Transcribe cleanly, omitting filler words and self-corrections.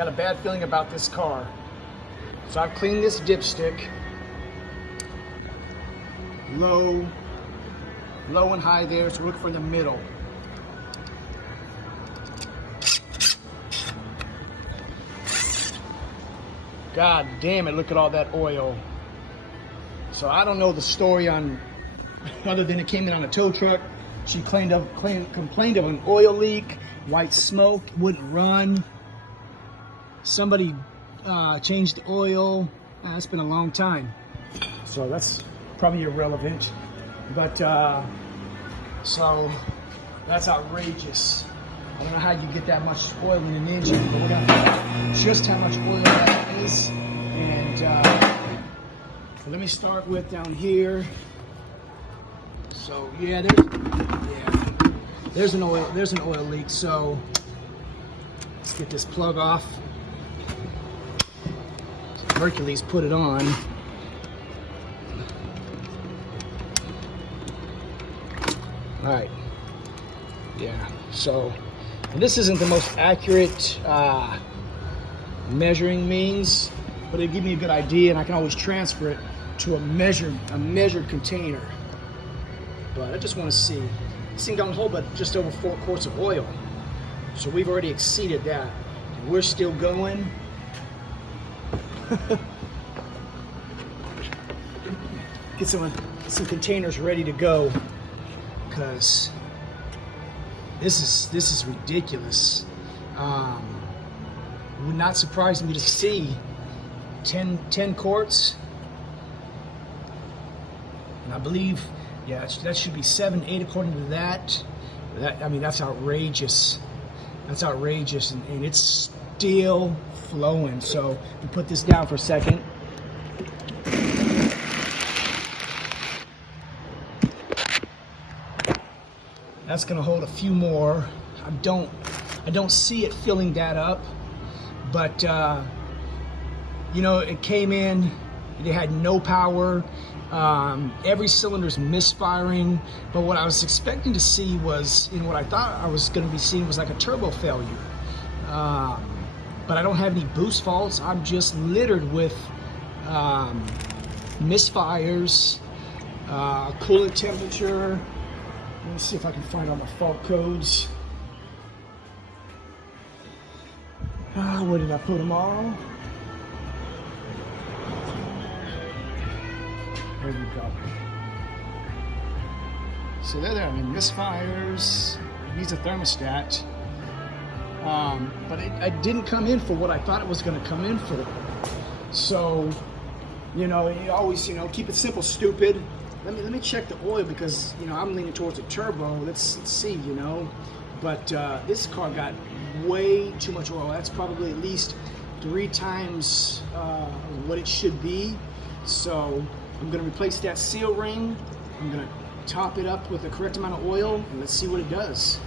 got a bad feeling about this car. So I've cleaned this dipstick. Low and high there, so look for the middle. God damn it, look at all that oil. So I don't know the story on, other than it came in on a tow truck. She complained of an oil leak, white smoke, wouldn't run. Somebody changed the oil. It's been a long time. So that's probably irrelevant. But, so that's outrageous. I don't know how you get that much oil in an engine, but we're gonna find out just how much oil that is. And so let me start with down here. So yeah, there's an oil leak. So let's get this plug off. So Hercules put it on. All right. Yeah. So this isn't the most accurate measuring means, but it'll give me a good idea, and I can always transfer it to a measured container. But I just want to see. This thing don't hold but just over 4 quarts of oil, so we've already exceeded that. We're still going. Get some containers ready to go, because this is ridiculous. It would not surprise me to see 10 quarts. And I believe, yeah, that should be 7, 8 according to that. I mean, that's outrageous. That's outrageous, and it's still flowing. So we put this down for a second. That's gonna hold a few more. I don't see it filling that up, but you know, it came in, it had no power. Every cylinder's misfiring, but what I was expecting to see was, what I thought I was going to be seeing was like a turbo failure. But I don't have any boost faults. I'm just littered with misfires, coolant temperature. Let me see if I can find all my fault codes. Where did I put them all? There we go. So there, I mean, misfires. It needs a thermostat. But it didn't come in for what I thought it was going to come in for. So, you always, keep it simple, stupid. Let me check the oil, because I'm leaning towards a turbo. Let's see, But this car got way too much oil. That's probably at least 3 times what it should be. So I'm going to replace that seal ring. I'm going to top it up with the correct amount of oil, and let's see what it does.